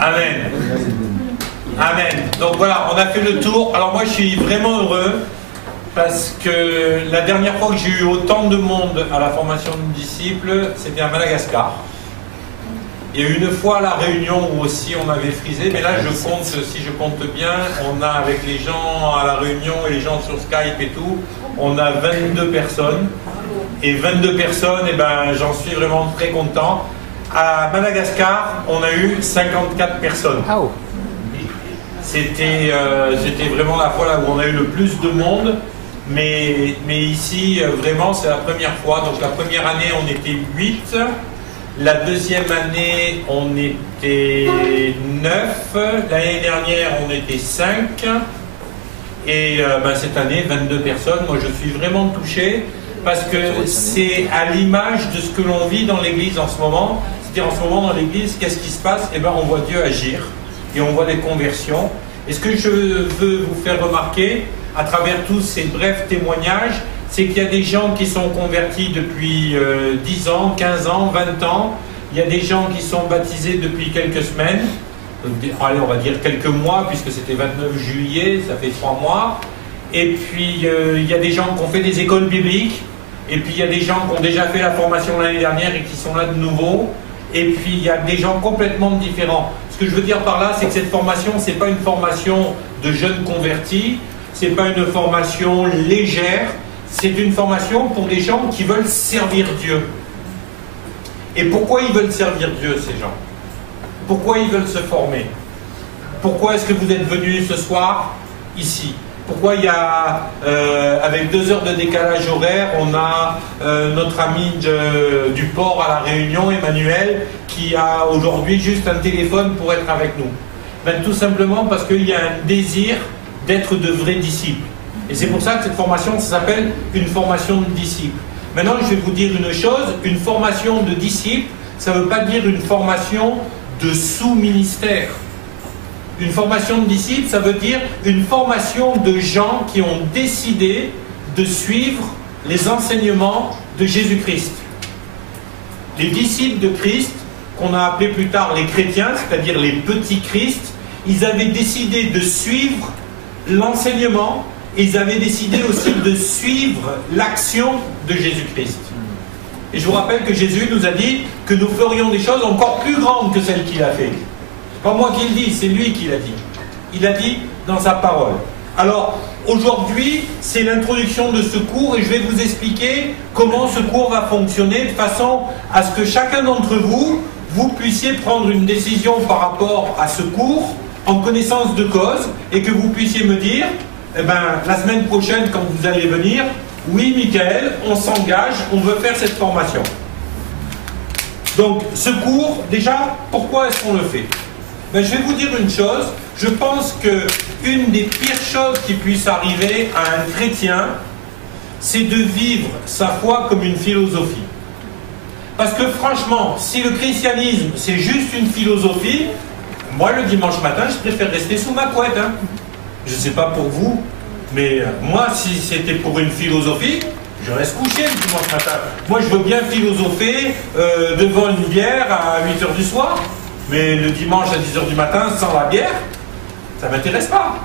Amen. Amen. Donc voilà, on a fait le tour. Alors moi, je suis vraiment heureux parce que la dernière fois que j'ai eu autant de monde à la formation de disciples, c'était à Madagascar. Il y a eu une fois à la Réunion où aussi on avait frisé, mais là je compte, si je compte bien, on a avec les gens à la Réunion et les gens sur Skype et tout, on a 22 personnes. Et 22 personnes, et ben, j'en suis vraiment très content. À Madagascar, on a eu 54 personnes. C'était vraiment la fois là où on a eu le plus de monde. Mais ici, vraiment, c'est la première fois. Donc la première année, on était 8. La deuxième année, on était 9. L'année dernière, on était 5. Et ben, cette année, 22 personnes. Moi, je suis vraiment touché parce que c'est à l'image de ce que l'on vit dans l'Église en ce moment. C'est-à-dire, en ce moment, dans l'Église, qu'est-ce qui se passe? Eh ben, on voit Dieu agir et on voit des conversions. Et ce que je veux vous faire remarquer, à travers tous ces brefs témoignages, c'est qu'il y a des gens qui sont convertis depuis 10 ans, 15 ans, 20 ans. Il y a des gens qui sont baptisés depuis quelques semaines. Allez, on va dire quelques mois, puisque c'était 29 juillet, ça fait 3 mois. Et puis, il y a des gens qui ont fait des écoles bibliques. Et puis, il y a des gens qui ont déjà fait la formation l'année dernière et qui sont là de nouveau. Et puis, il y a des gens complètement différents. Ce que je veux dire par là, c'est que cette formation, ce n'est pas une formation de jeunes convertis. Ce n'est pas une formation légère. C'est une formation pour des gens qui veulent servir Dieu. Et pourquoi ils veulent servir Dieu, ces gens? Pourquoi ils veulent se former? Pourquoi est-ce que vous êtes venus ce soir, ici? Pourquoi il y a, avec 2 heures de décalage horaire, on a notre ami du port à la Réunion, Emmanuel, qui a aujourd'hui juste un téléphone pour être avec nous? Ben, tout simplement parce qu'il y a un désir d'être de vrais disciples. Et c'est pour ça que cette formation, ça s'appelle une formation de disciples. Maintenant, je vais vous dire une chose, une formation de disciples, ça ne veut pas dire une formation de sous-ministère. Une formation de disciples, ça veut dire une formation de gens qui ont décidé de suivre les enseignements de Jésus-Christ. Les disciples de Christ, qu'on a appelés plus tard les chrétiens, c'est-à-dire les petits Christ, ils avaient décidé de suivre l'enseignement. Ils avaient décidé aussi de suivre l'action de Jésus-Christ. Et je vous rappelle que Jésus nous a dit que nous ferions des choses encore plus grandes que celles qu'il a fait. C'est pas moi qui le dis, c'est lui qui l'a dit. Il l'a dit dans sa parole. Alors, aujourd'hui, c'est l'introduction de ce cours et je vais vous expliquer comment ce cours va fonctionner de façon à ce que chacun d'entre vous, vous puissiez prendre une décision par rapport à ce cours en connaissance de cause et que vous puissiez me dire, eh ben, la semaine prochaine, quand vous allez venir, oui, Michael, on s'engage, on veut faire cette formation. Donc, ce cours, déjà, pourquoi est-ce qu'on le fait? Ben, je vais vous dire une chose, je pense qu'une des pires choses qui puisse arriver à un chrétien, c'est de vivre sa foi comme une philosophie. Parce que franchement, si le christianisme, c'est juste une philosophie, moi, le dimanche matin, je préfère rester sous ma couette, hein. Je ne sais pas pour vous, mais moi, si c'était pour une philosophie, je reste couché le dimanche matin. Moi, je veux bien philosopher devant une bière à 8 h du soir, mais le dimanche à 10 h du matin, sans la bière, ça ne m'intéresse pas.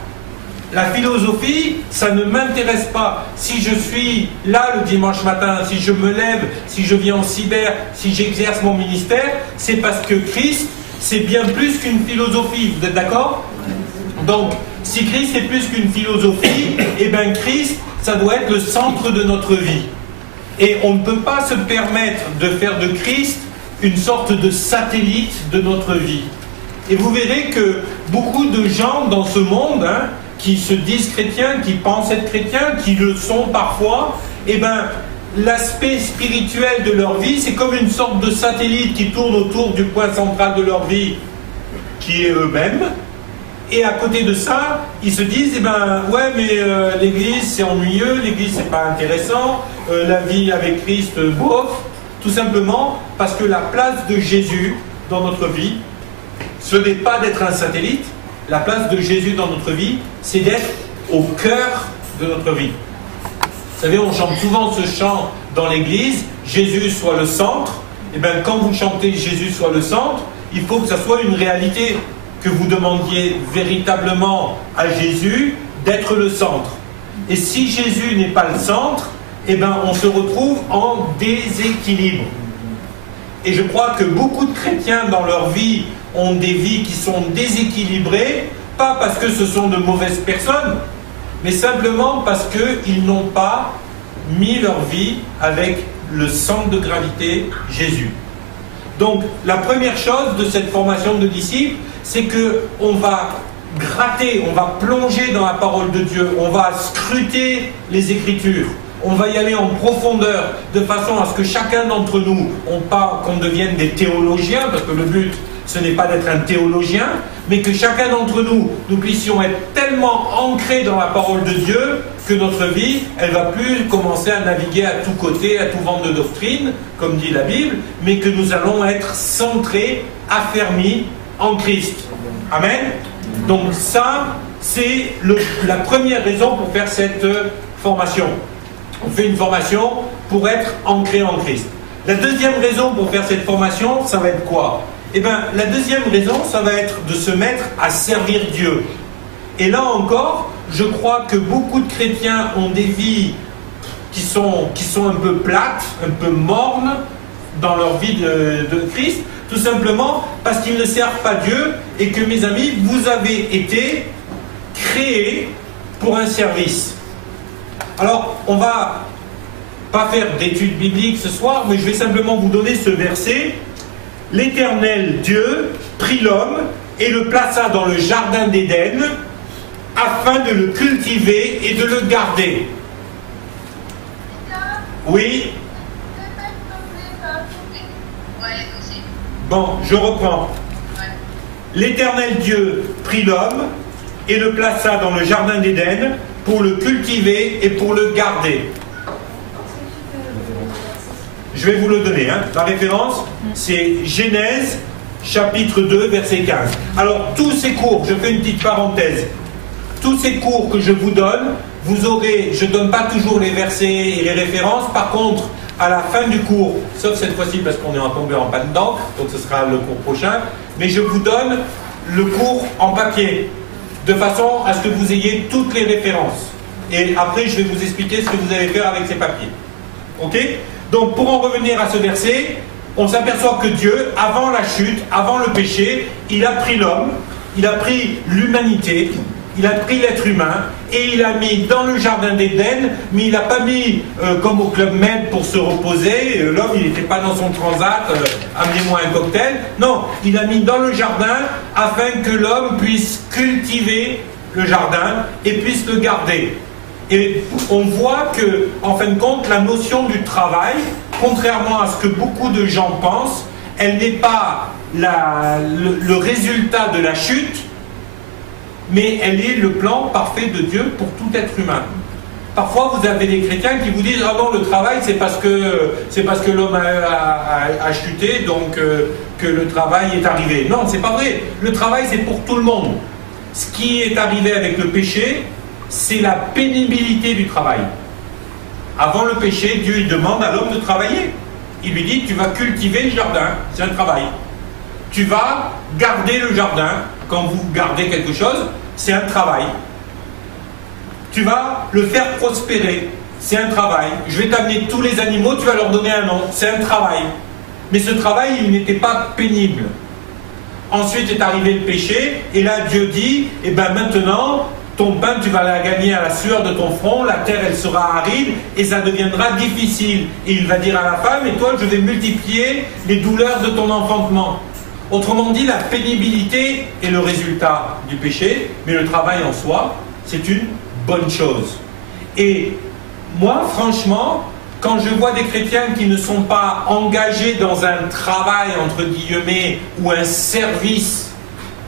La philosophie, ça ne m'intéresse pas. Si je suis là le dimanche matin, si je me lève, si je viens en cyber, si j'exerce mon ministère, c'est parce que Christ, c'est bien plus qu'une philosophie. Vous êtes d'accord? Donc, si Christ est plus qu'une philosophie, eh bien Christ, ça doit être le centre de notre vie. Et on ne peut pas se permettre de faire de Christ une sorte de satellite de notre vie. Et vous verrez que beaucoup de gens dans ce monde, hein, qui se disent chrétiens, qui pensent être chrétiens, qui le sont parfois, eh bien, l'aspect spirituel de leur vie, c'est comme une sorte de satellite qui tourne autour du point central de leur vie, qui est eux-mêmes. Et à côté de ça, ils se disent, eh ben, ouais, mais l'église c'est ennuyeux, l'église c'est pas intéressant, la vie avec Christ, bof, tout simplement parce que la place de Jésus dans notre vie, ce n'est pas d'être un satellite, la place de Jésus dans notre vie, c'est d'être au cœur de notre vie. Vous savez, on chante souvent ce chant dans l'église, Jésus soit le centre. Et bien, quand vous chantez Jésus soit le centre, il faut que ça soit une réalité. que vous demandiez véritablement à Jésus d'être le centre. Et si Jésus n'est pas le centre, eh ben, on se retrouve en déséquilibre. Et je crois que beaucoup de chrétiens dans leur vie ont des vies qui sont déséquilibrées, pas parce que ce sont de mauvaises personnes, mais simplement parce qu'ils n'ont pas mis leur vie avec le centre de gravité, Jésus. Donc, la première chose de cette formation de disciples, c'est qu'on va gratter, on va plonger dans la parole de Dieu, on va scruter les Écritures, on va y aller en profondeur, de façon à ce que chacun d'entre nous, qu'on devienne des théologiens, parce que le but, ce n'est pas d'être un théologien, mais que chacun d'entre nous, nous puissions être tellement ancrés dans la parole de Dieu que notre vie, elle ne va plus commencer à naviguer à tous côtés, à tout vent de doctrine, comme dit la Bible, mais que nous allons être centrés, affermis en Christ. Amen. Donc ça, c'est la première raison pour faire cette formation. On fait une formation pour être ancré en Christ. La deuxième raison pour faire cette formation, ça va être quoi? Eh bien, la deuxième raison, ça va être de se mettre à servir Dieu. Et là encore, je crois que beaucoup de chrétiens ont des vies qui sont un peu plates, un peu mornes dans leur vie de Christ, tout simplement parce qu'ils ne servent pas Dieu et que, mes amis, vous avez été créés pour un service. Alors, on ne va pas faire d'études bibliques ce soir, mais je vais simplement vous donner ce verset. L'Éternel Dieu prit l'homme et le plaça dans le jardin d'Éden afin de le cultiver et de le garder. Oui? Bon, je reprends. L'Éternel Dieu prit l'homme et le plaça dans le jardin d'Éden pour le cultiver et pour le garder. Je vais vous le donner. La référence, c'est Genèse, chapitre 2, verset 15. Alors, tous ces cours, je fais une petite parenthèse, tous ces cours que je vous donne, vous aurez, je ne donne pas toujours les versets et les références, par contre, à la fin du cours, sauf cette fois-ci parce qu'on est tombé en panne d'encre, donc ce sera le cours prochain, mais je vous donne le cours en papier, de façon à ce que vous ayez toutes les références. Et après, je vais vous expliquer ce que vous allez faire avec ces papiers. Ok ? Donc, pour en revenir à ce verset, on s'aperçoit que Dieu, avant la chute, avant le péché, il a pris l'homme, il a pris l'humanité, il a pris l'être humain et il a mis dans le jardin d'Éden, mais il n'a pas mis comme au Club Med pour se reposer. L'homme, il n'était pas dans son transat, amenez-moi un cocktail. Non, il a mis dans le jardin afin que l'homme puisse cultiver le jardin et puisse le garder. Et on voit que, en fin de compte, la notion du travail, contrairement à ce que beaucoup de gens pensent, elle n'est pas le résultat de la chute, mais elle est le plan parfait de Dieu pour tout être humain. Parfois, vous avez des chrétiens qui vous disent « Ah non, le travail, c'est parce que l'homme a chuté, donc que le travail est arrivé. » Non, c'est pas vrai. Le travail, c'est pour tout le monde. Ce qui est arrivé avec le péché, c'est la pénibilité du travail. Avant le péché, Dieu il demande à l'homme de travailler. Il lui dit « Tu vas cultiver le jardin, c'est un travail. Tu vas garder le jardin. Quand vous gardez quelque chose, c'est un travail. Tu vas le faire prospérer, c'est un travail. Je vais t'amener tous les animaux, tu vas leur donner un nom, c'est un travail. Mais ce travail, il n'était pas pénible. Ensuite est arrivé le péché, et là Dieu dit, eh bien maintenant, ton pain, tu vas la gagner à la sueur de ton front, la terre, elle sera aride, et ça deviendra difficile. Et il va dire à la femme, et toi, je vais multiplier les douleurs de ton enfantement. Autrement dit, la pénibilité est le résultat du péché, mais le travail en soi, c'est une bonne chose. Et moi, franchement, quand je vois des chrétiens qui ne sont pas engagés dans un travail, entre guillemets, ou un service,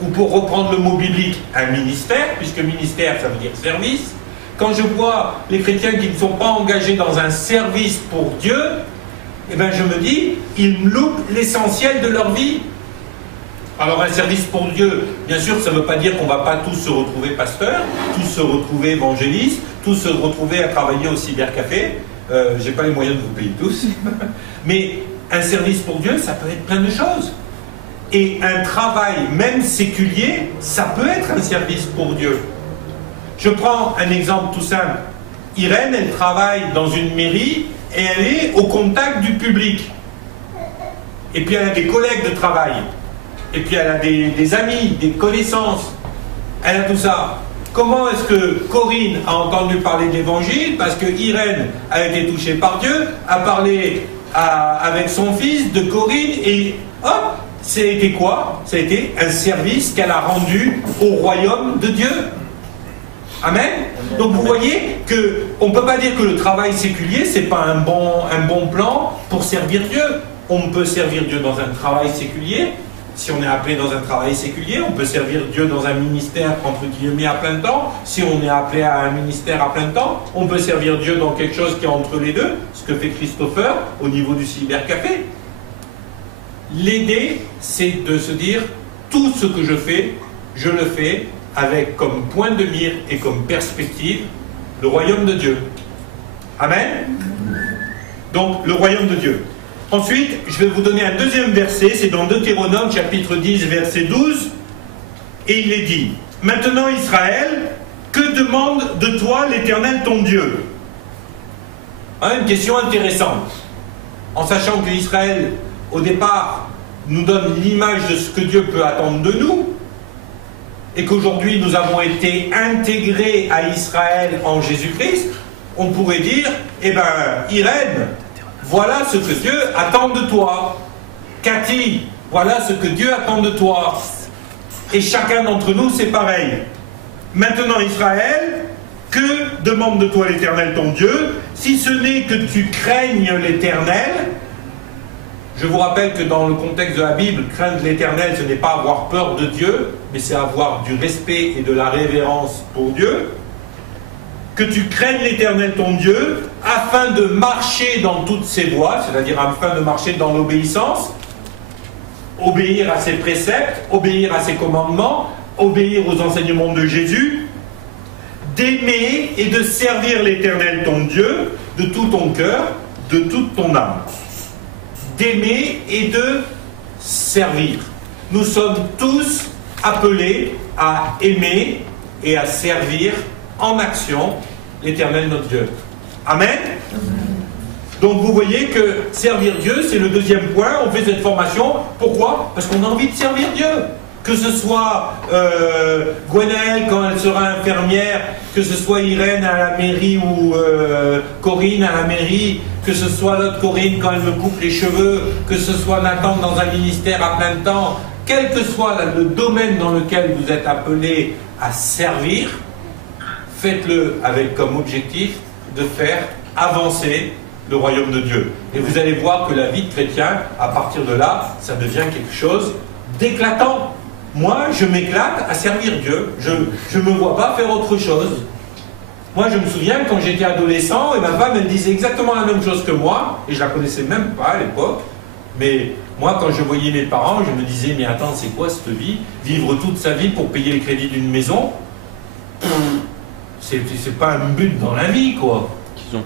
ou pour reprendre le mot biblique, un ministère, puisque ministère, ça veut dire service, quand je vois les chrétiens qui ne sont pas engagés dans un service pour Dieu, eh bien je me dis, ils loupent l'essentiel de leur vie. Alors un service pour Dieu, bien sûr, ça ne veut pas dire qu'on ne va pas tous se retrouver pasteurs, tous se retrouver évangélistes, tous se retrouver à travailler au cybercafé. Je n'ai pas les moyens de vous payer tous. Mais un service pour Dieu, ça peut être plein de choses. Et un travail, même séculier, ça peut être un service pour Dieu. Je prends un exemple tout simple. Irène, elle travaille dans une mairie et elle est au contact du public. Et puis elle a des collègues de travail. Et puis elle a des amis, des connaissances. Elle a tout ça. Comment est-ce que Corinne a entendu parler de l'évangile? Parce que Irène a été touchée par Dieu, a parlé avec son fils de Corinne et hop, ça a été quoi? Ça a été un service qu'elle a rendu au royaume de Dieu. Amen. Donc vous voyez qu'on ne peut pas dire que le travail séculier, ce n'est pas un bon plan pour servir Dieu. On peut servir Dieu dans un travail séculier. Si on est appelé dans un travail séculier, on peut servir Dieu dans un ministère entre guillemets à plein temps. Si on est appelé à un ministère à plein temps, on peut servir Dieu dans quelque chose qui est entre les deux, ce que fait Christopher au niveau du cybercafé. L'aider, c'est de se dire, tout ce que je le fais avec comme point de mire et comme perspective le royaume de Dieu. Amen. Donc, le royaume de Dieu. Ensuite, je vais vous donner un deuxième verset, c'est dans Deutéronome chapitre 10, verset 12, et il est dit, « Maintenant Israël, que demande de toi l'Éternel ton Dieu ?» Une question intéressante. En sachant que Israël, au départ, nous donne l'image de ce que Dieu peut attendre de nous, et qu'aujourd'hui nous avons été intégrés à Israël en Jésus-Christ, on pourrait dire, eh bien, Irène, voilà ce que Dieu attend de toi. Cathy, voilà ce que Dieu attend de toi. Et chacun d'entre nous, c'est pareil. Maintenant, Israël, que demande de toi l'Éternel ton Dieu, si ce n'est que tu craignes l'Éternel? Je vous rappelle que dans le contexte de la Bible, craindre l'Éternel, ce n'est pas avoir peur de Dieu, mais c'est avoir du respect et de la révérence pour Dieu. Que tu craignes l'Éternel ton Dieu, afin de marcher dans toutes ses voies, c'est-à-dire afin de marcher dans l'obéissance, obéir à ses préceptes, obéir à ses commandements, obéir aux enseignements de Jésus, d'aimer et de servir l'Éternel ton Dieu de tout ton cœur, de toute ton âme. D'aimer et de servir. Nous sommes tous appelés à aimer et à servir en action l'Éternel notre Dieu. Amen. Donc vous voyez que servir Dieu, c'est le deuxième point. On fait cette formation. Pourquoi? Parce qu'on a envie de servir Dieu. Que ce soit Gwenaëlle quand elle sera infirmière, que ce soit Irène à la mairie ou Corinne à la mairie, que ce soit l'autre Corinne quand elle me coupe les cheveux, que ce soit Nathan dans un ministère à plein temps, quel que soit le domaine dans lequel vous êtes appelé à servir, faites-le avec comme objectif de faire avancer le royaume de Dieu. Et vous allez voir que la vie de chrétien, à partir de là, ça devient quelque chose d'éclatant. Moi, je m'éclate à servir Dieu. Je ne me vois pas faire autre chose. Moi, je me souviens, quand j'étais adolescent, et ma femme, elle disait exactement la même chose que moi, et je la connaissais même pas à l'époque. Mais moi, quand je voyais mes parents, je me disais, mais attends, c'est quoi cette vie? Vivre toute sa vie pour payer le crédit d'une maison, c'est pas un but dans la vie, quoi.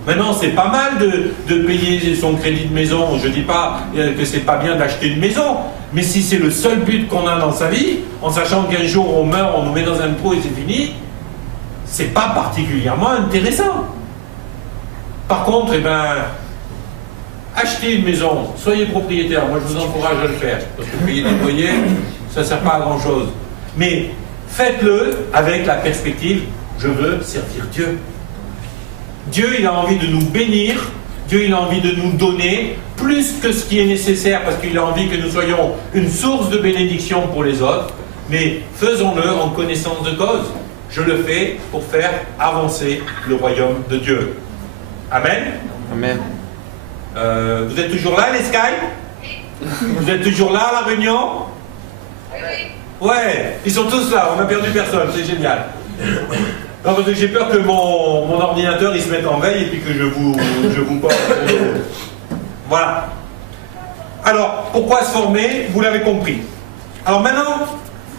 Maintenant, c'est pas mal de payer son crédit de maison. Je dis pas que c'est pas bien d'acheter une maison, mais si c'est le seul but qu'on a dans sa vie, en sachant qu'un jour on meurt, on nous met dans un trou et c'est fini, c'est pas particulièrement intéressant. Par contre, eh ben, achetez une maison, soyez propriétaire. Moi, je vous encourage à le faire, parce que payer des loyers, ça sert pas à grand chose. Mais faites-le avec la perspective, je veux servir Dieu. Dieu, il a envie de nous bénir, Dieu, il a envie de nous donner plus que ce qui est nécessaire, parce qu'il a envie que nous soyons une source de bénédiction pour les autres, mais faisons-le en connaissance de cause. Je le fais pour faire avancer le royaume de Dieu. Amen. Amen. Vous êtes toujours là, les Sky? Vous êtes toujours là à la réunion? Ouais, ils sont tous là, on n'a perdu personne, c'est génial. Non, parce que j'ai peur que mon ordinateur il se mette en veille et puis que je vous porte. Voilà. Alors, pourquoi se former? Vous l'avez compris. Alors maintenant,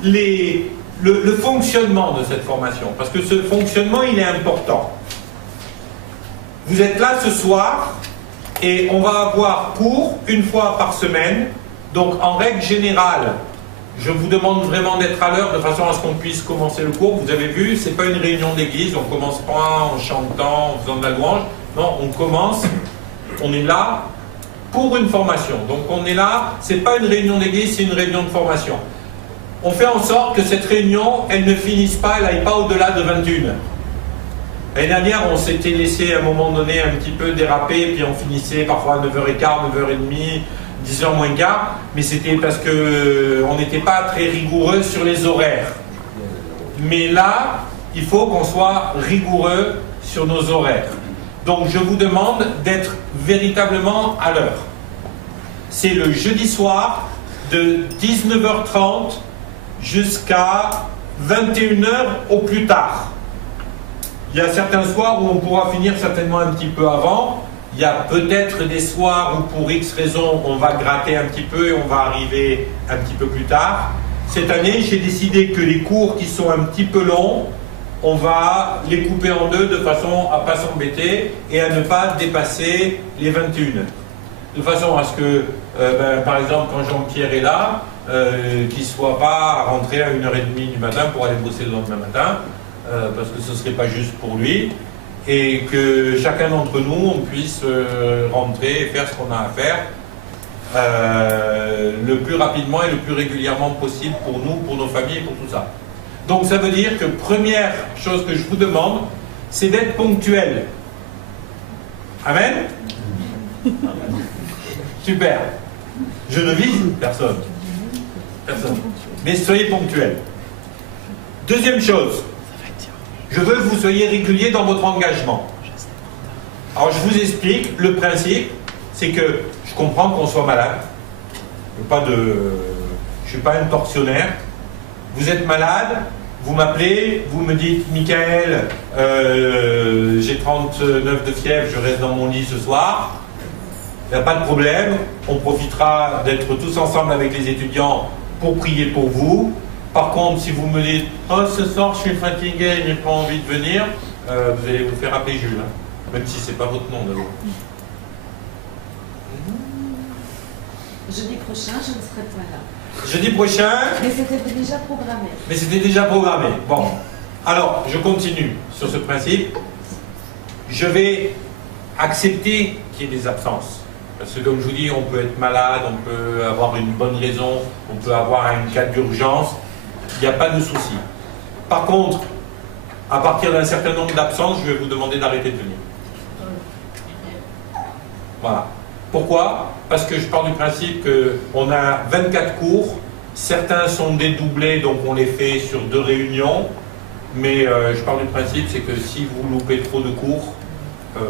le fonctionnement de cette formation, parce que ce fonctionnement il est important. Vous êtes là ce soir et on va avoir cours une fois par semaine. Donc en règle générale, Je vous demande vraiment d'être à l'heure de façon à ce qu'on puisse commencer le cours. Vous avez vu, ce n'est pas une réunion d'église, on ne commence pas en chantant, en faisant de la louange. Non, on commence, on est là pour une formation. Donc on est là, ce n'est pas une réunion d'église, c'est une réunion de formation. On fait en sorte que cette réunion, elle ne finisse pas, elle n'aille pas au-delà de 21h. L'année dernière, on s'était laissé à un moment donné un petit peu déraper, puis on finissait parfois à 9h15, 9h30, 10h moins quart, mais c'était parce qu'on n'était pas très rigoureux sur les horaires. Mais là, il faut qu'on soit rigoureux sur nos horaires. Donc je vous demande d'être véritablement à l'heure. C'est le jeudi soir de 19h30 jusqu'à 21h au plus tard. Il y a certains soirs où on pourra finir certainement un petit peu avant. Il y a peut-être des soirs où pour X raisons on va gratter un petit peu et on va arriver un petit peu plus tard. Cette année, j'ai décidé que les cours qui sont un petit peu longs, on va les couper en deux de façon à ne pas s'embêter et à ne pas dépasser les 21h. De façon à ce que, par exemple, quand Jean-Pierre est là, qu'il ne soit pas rentré à 1h30 du matin pour aller bosser le lendemain matin, parce que ce ne serait pas juste pour lui, et que chacun d'entre nous, on puisse rentrer et faire ce qu'on a à faire le plus rapidement et le plus régulièrement possible pour nous, pour nos familles et pour tout ça. Donc ça veut dire que première chose que je vous demande, c'est d'être ponctuel. Amen? Super. Je ne vise personne. Personne. Mais soyez ponctuels. Deuxième chose, je veux que vous soyez réguliers dans votre engagement. Alors je vous explique, le principe, c'est que je comprends qu'on soit malade. Je ne suis pas un tortionnaire. Vous êtes malade, vous m'appelez, vous me dites, Michael, j'ai 39 de fièvre, je reste dans mon lit ce soir. Il n'y a pas de problème, on profitera d'être tous ensemble avec les étudiants pour prier pour vous. Par contre, si vous me dites « Oh, ce soir, je suis fatigué, je n'ai pas envie de venir », vous allez vous faire appeler Jules, hein, même si ce n'est pas votre nom d'abord. Jeudi prochain, je ne serai pas là. Jeudi prochain... Mais c'était déjà programmé. Mais c'était déjà programmé. Bon, alors, je continue sur ce principe. Je vais accepter qu'il y ait des absences. Parce que comme je vous dis, on peut être malade, on peut avoir une bonne raison, on peut avoir un cas d'urgence. Il n'y a pas de souci. Par contre, à partir d'un certain nombre d'absences, je vais vous demander d'arrêter de venir. Voilà. Pourquoi? Parce que je pars du principe qu'on a 24 cours, certains sont dédoublés, donc on les fait sur 2 réunions, mais je pars du principe, c'est que si vous loupez trop de cours,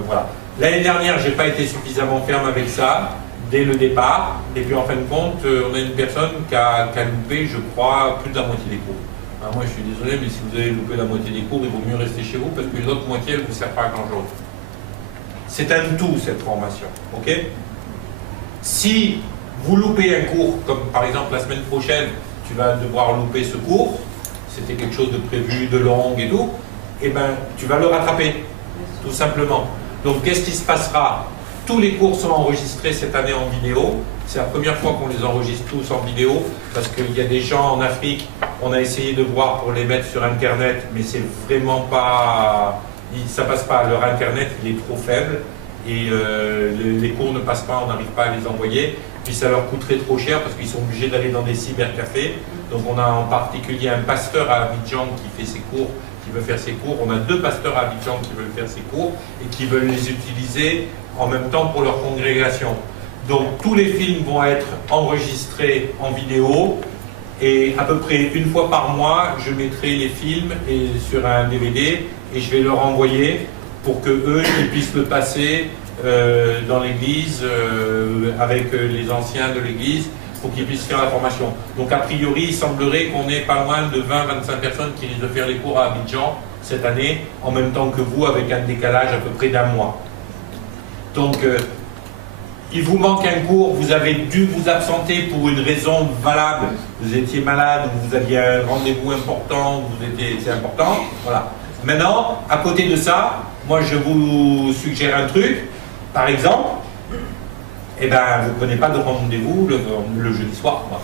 voilà. L'année dernière, je n'ai pas été suffisamment ferme avec ça, dès le départ, et puis en fin de compte, on a une personne qui a loupé, je crois, plus de la moitié des cours. Alors moi, je suis désolé, mais si vous avez loupé la moitié des cours, il vaut mieux rester chez vous, parce que l'autre moitié, elle ne vous sert pas à grand-chose. C'est un tout, cette formation, ok? Si vous loupez un cours, comme par exemple la semaine prochaine, tu vas devoir louper ce cours, c'était quelque chose de prévu, de long et tout, et ben tu vas le rattraper, tout simplement. Donc qu'est-ce qui se passera? Tous les cours sont enregistrés cette année en vidéo. C'est la première fois qu'on les enregistre tous en vidéo, parce qu'il y a des gens en Afrique, on a essayé de voir pour les mettre sur Internet, mais c'est vraiment pas... ça passe pas, leur Internet il est trop faible, et les cours ne passent pas, on n'arrive pas à les envoyer, puis ça leur coûterait trop cher parce qu'ils sont obligés d'aller dans des cybercafés. Donc on a en particulier un pasteur à Abidjan qui fait ses cours, qui veut faire ses cours. On a 2 pasteurs à Abidjan qui veulent faire ses cours et qui veulent les utiliser en même temps pour leur congrégation. Donc tous les films vont être enregistrés en vidéo, et à peu près une fois par mois, je mettrai les films sur un DVD et je vais leur envoyer pour que eux ils puissent le passer dans l'église avec les anciens de l'église pour qu'ils puissent faire la formation. Donc a priori, il semblerait qu'on ait pas loin de 20-25 personnes qui risquent de faire les cours à Abidjan cette année, en même temps que vous, avec un décalage à peu près d'1 mois. Donc il vous manque un cours, vous avez dû vous absenter pour une raison valable, vous étiez malade, vous aviez un rendez-vous important, c'est important, voilà. Maintenant, à côté de ça, moi je vous suggère un truc, par exemple, eh ben, vous ne prenez pas de rendez-vous le jeudi soir, quoi.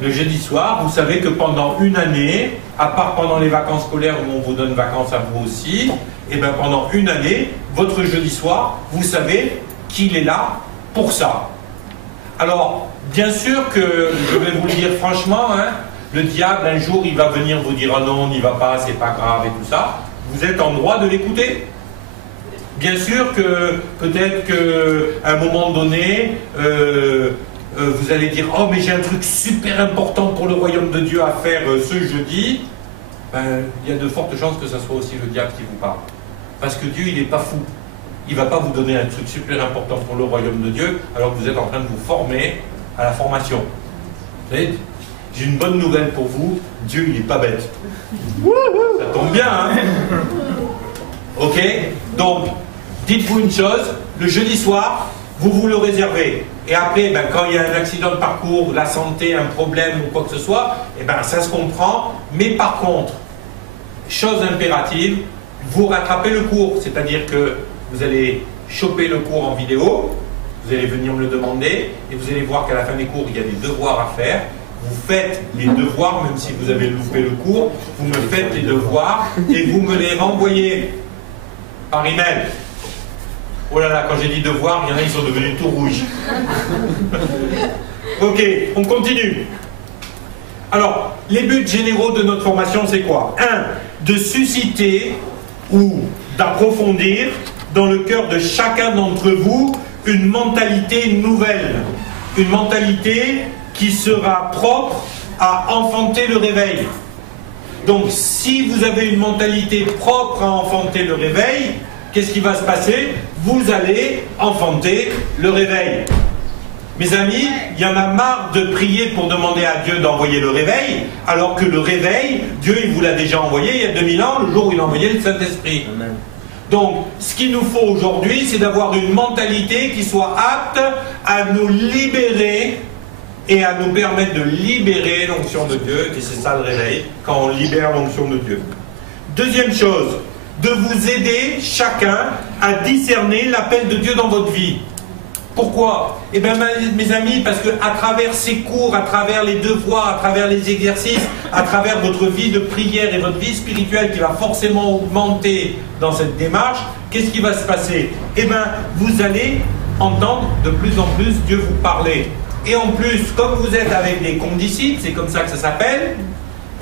Le jeudi soir, vous savez que pendant une année, à part pendant les vacances scolaires où on vous donne vacances à vous aussi, et bien pendant une année, votre jeudi soir, vous savez qu'il est là pour ça. Alors, bien sûr que, je vais vous le dire franchement, hein, le diable, un jour, il va venir vous dire « Ah non, on n'y va pas, c'est pas grave » et tout ça. Vous êtes en droit de l'écouter. Bien sûr que, peut-être qu'à un moment donné, vous allez dire « Oh, mais j'ai un truc super important pour le royaume de Dieu à faire ce jeudi. » Ben, il y a de fortes chances que ce soit aussi le diable qui vous parle. Parce que Dieu, il n'est pas fou. Il ne va pas vous donner un truc super important pour le royaume de Dieu, alors que vous êtes en train de vous former à la formation. Vous savez, j'ai une bonne nouvelle pour vous, Dieu, il n'est pas bête. Ça tombe bien, hein? Ok? Donc, dites-vous une chose, le jeudi soir, vous vous le réservez. Et après, ben, quand il y a un accident de parcours, la santé, un problème ou quoi que ce soit, eh ben, ça se comprend. Mais par contre, chose impérative, vous rattrapez le cours. C'est-à-dire que vous allez choper le cours en vidéo, vous allez venir me le demander, et vous allez voir qu'à la fin des cours, il y a des devoirs à faire. Vous faites les devoirs, même si vous avez loupé le cours, vous me faites les devoirs, et vous me les renvoyez par email. Oh là là, quand j'ai dit devoir, il y en a, ils sont devenus tout rouges. Ok, on continue. Alors, les buts généraux de notre formation, c'est quoi? 1. De susciter ou d'approfondir dans le cœur de chacun d'entre vous une mentalité nouvelle. Une mentalité qui sera propre à enfanter le réveil. Donc, si vous avez une mentalité propre à enfanter le réveil, qu'est-ce qui va se passer? Vous allez enfanter le réveil. Mes amis, il y en a marre de prier pour demander à Dieu d'envoyer le réveil, alors que le réveil, Dieu il vous l'a déjà envoyé il y a 2000 ans, le jour où il a envoyé le Saint-Esprit. Donc, ce qu'il nous faut aujourd'hui, c'est d'avoir une mentalité qui soit apte à nous libérer et à nous permettre de libérer l'onction de Dieu, et c'est ça le réveil, quand on libère l'onction de Dieu. Deuxième chose, de vous aider chacun à discerner l'appel de Dieu dans votre vie. Pourquoi? Eh bien, mes amis, parce qu'à travers ces cours, à travers les devoirs, à travers les exercices, à travers votre vie de prière et votre vie spirituelle qui va forcément augmenter dans cette démarche, qu'est-ce qui va se passer? Eh bien, vous allez entendre de plus en plus Dieu vous parler. Et en plus, comme vous êtes avec des condisciples, c'est comme ça que ça s'appelle,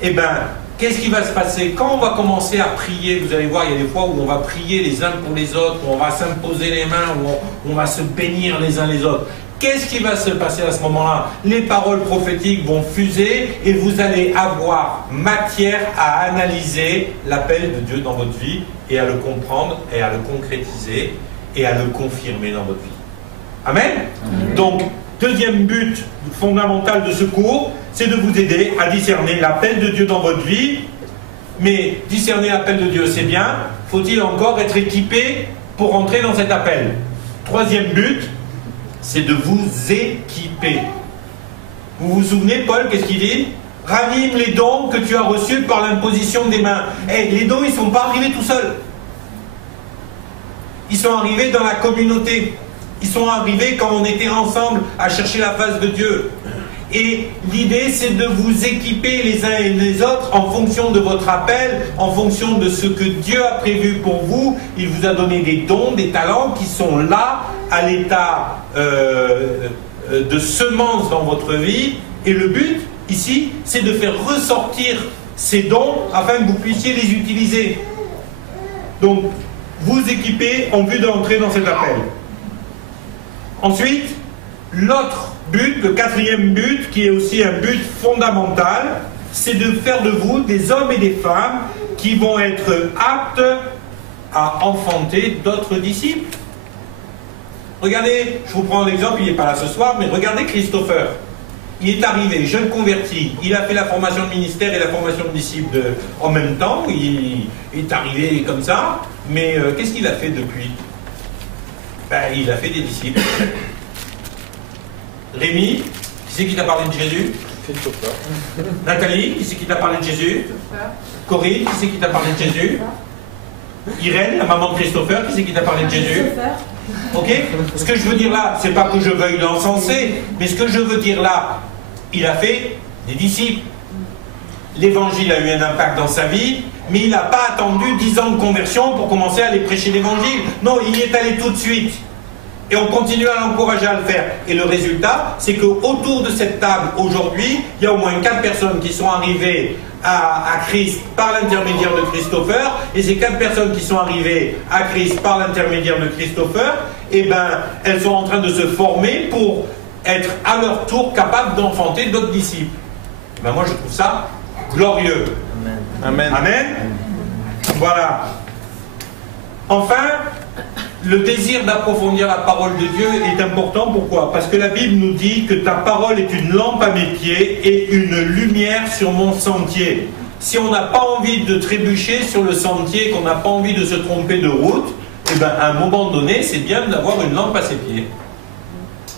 eh bien, qu'est-ce qui va se passer? Quand on va commencer à prier, vous allez voir, il y a des fois où on va prier les uns pour les autres, où on va s'imposer les mains, où on va se bénir les uns les autres. Qu'est-ce qui va se passer à ce moment-là? Les paroles prophétiques vont fuser et vous allez avoir matière à analyser l'appel de Dieu dans votre vie et à le comprendre et à le concrétiser et à le confirmer dans votre vie. Amen? Donc, deuxième but fondamental de ce cours, c'est de vous aider à discerner l'appel de Dieu dans votre vie. Mais discerner l'appel de Dieu, c'est bien. Faut-il encore être équipé pour entrer dans cet appel? Troisième but, c'est de vous équiper. Vous vous souvenez, Paul, qu'est-ce qu'il dit? Ranime les dons que tu as reçus par l'imposition des mains. Hey, les dons, ils ne sont pas arrivés tout seuls. Ils sont arrivés dans la communauté. Ils sont arrivés quand on était ensemble à chercher la face de Dieu. Et l'idée, c'est de vous équiper les uns et les autres en fonction de votre appel, en fonction de ce que Dieu a prévu pour vous. Il vous a donné des dons, des talents qui sont là, à l'état de semence dans votre vie. Et le but, ici, c'est de faire ressortir ces dons afin que vous puissiez les utiliser. Donc, vous équiper en vue d'entrer dans cet appel. Ensuite, l'autre but, le quatrième but, qui est aussi un but fondamental, c'est de faire de vous des hommes et des femmes qui vont être aptes à enfanter d'autres disciples. Regardez, je vous prends l'exemple, il n'est pas là ce soir, mais regardez Christopher. Il est arrivé, jeune converti, il a fait la formation de ministère et la formation de disciple en même temps, il est arrivé comme ça, mais qu'est-ce qu'il a fait depuis? Ben, il a fait des disciples. Rémi, qui c'est qui t'a parlé de Jésus? Nathalie, qui c'est qui t'a parlé de Jésus? Corinne, qui c'est qui t'a parlé de Jésus? Irène, la maman de Christopher, qui c'est qui t'a parlé de Jésus? Ok? Ce que je veux dire là, c'est pas que je veuille l'encenser, mais ce que je veux dire là, il a fait des disciples. L'évangile a eu un impact dans sa vie, mais il n'a pas attendu 10 ans de conversion pour commencer à aller prêcher l'évangile. Non, il y est allé tout de suite. Et on continue à l'encourager à le faire. Et le résultat, c'est qu'autour de cette table, aujourd'hui, il y a au moins 4 personnes qui sont arrivées à Christ par l'intermédiaire de Christopher. Et ces 4 personnes qui sont arrivées à Christ par l'intermédiaire de Christopher, eh ben, elles sont en train de se former pour être à leur tour capables d'enfanter d'autres disciples. Eh ben, moi, je trouve ça glorieux. Amen. Amen. Voilà. Enfin, le désir d'approfondir la parole de Dieu est important. Pourquoi? Parce que la Bible nous dit que ta parole est une lampe à mes pieds et une lumière sur mon sentier. Si on n'a pas envie de trébucher sur le sentier, qu'on n'a pas envie de se tromper de route, eh ben, à un moment donné, c'est bien d'avoir une lampe à ses pieds.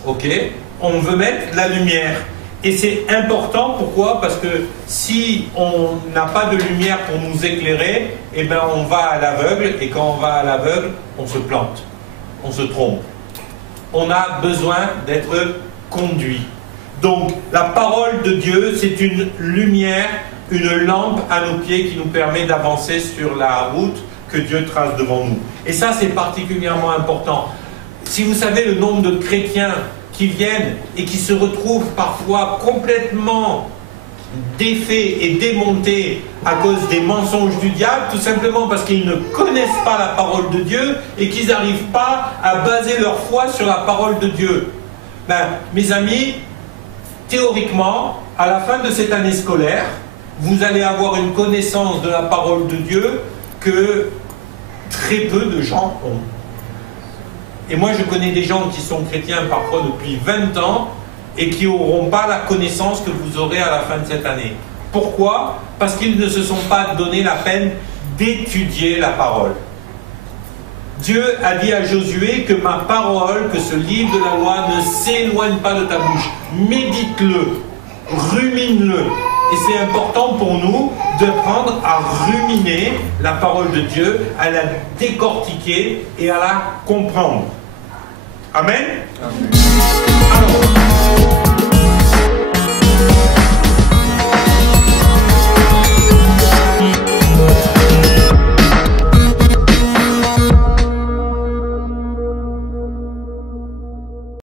Ok? On veut mettre la lumière. Et c'est important, pourquoi? Parce que si on n'a pas de lumière pour nous éclairer, eh ben on va à l'aveugle, et quand on va à l'aveugle, on se plante, on se trompe. On a besoin d'être conduit. Donc la parole de Dieu, c'est une lumière, une lampe à nos pieds qui nous permet d'avancer sur la route que Dieu trace devant nous. Et ça, c'est particulièrement important. Si vous savez le nombre de chrétiens qui viennent et qui se retrouvent parfois complètement défaits et démontés à cause des mensonges du diable, tout simplement parce qu'ils ne connaissent pas la parole de Dieu et qu'ils n'arrivent pas à baser leur foi sur la parole de Dieu. Ben, mes amis, théoriquement, à la fin de cette année scolaire, vous allez avoir une connaissance de la parole de Dieu que très peu de gens ont. Et moi, je connais des gens qui sont chrétiens parfois depuis 20 ans et qui n'auront pas la connaissance que vous aurez à la fin de cette année. Pourquoi? Parce qu'ils ne se sont pas donné la peine d'étudier la parole. Dieu a dit à Josué que ma parole, que ce livre de la loi ne s'éloigne pas de ta bouche. Médite-le, rumine-le. Et c'est important pour nous d'apprendre à ruminer la parole de Dieu, à la décortiquer et à la comprendre. Amen. Amen.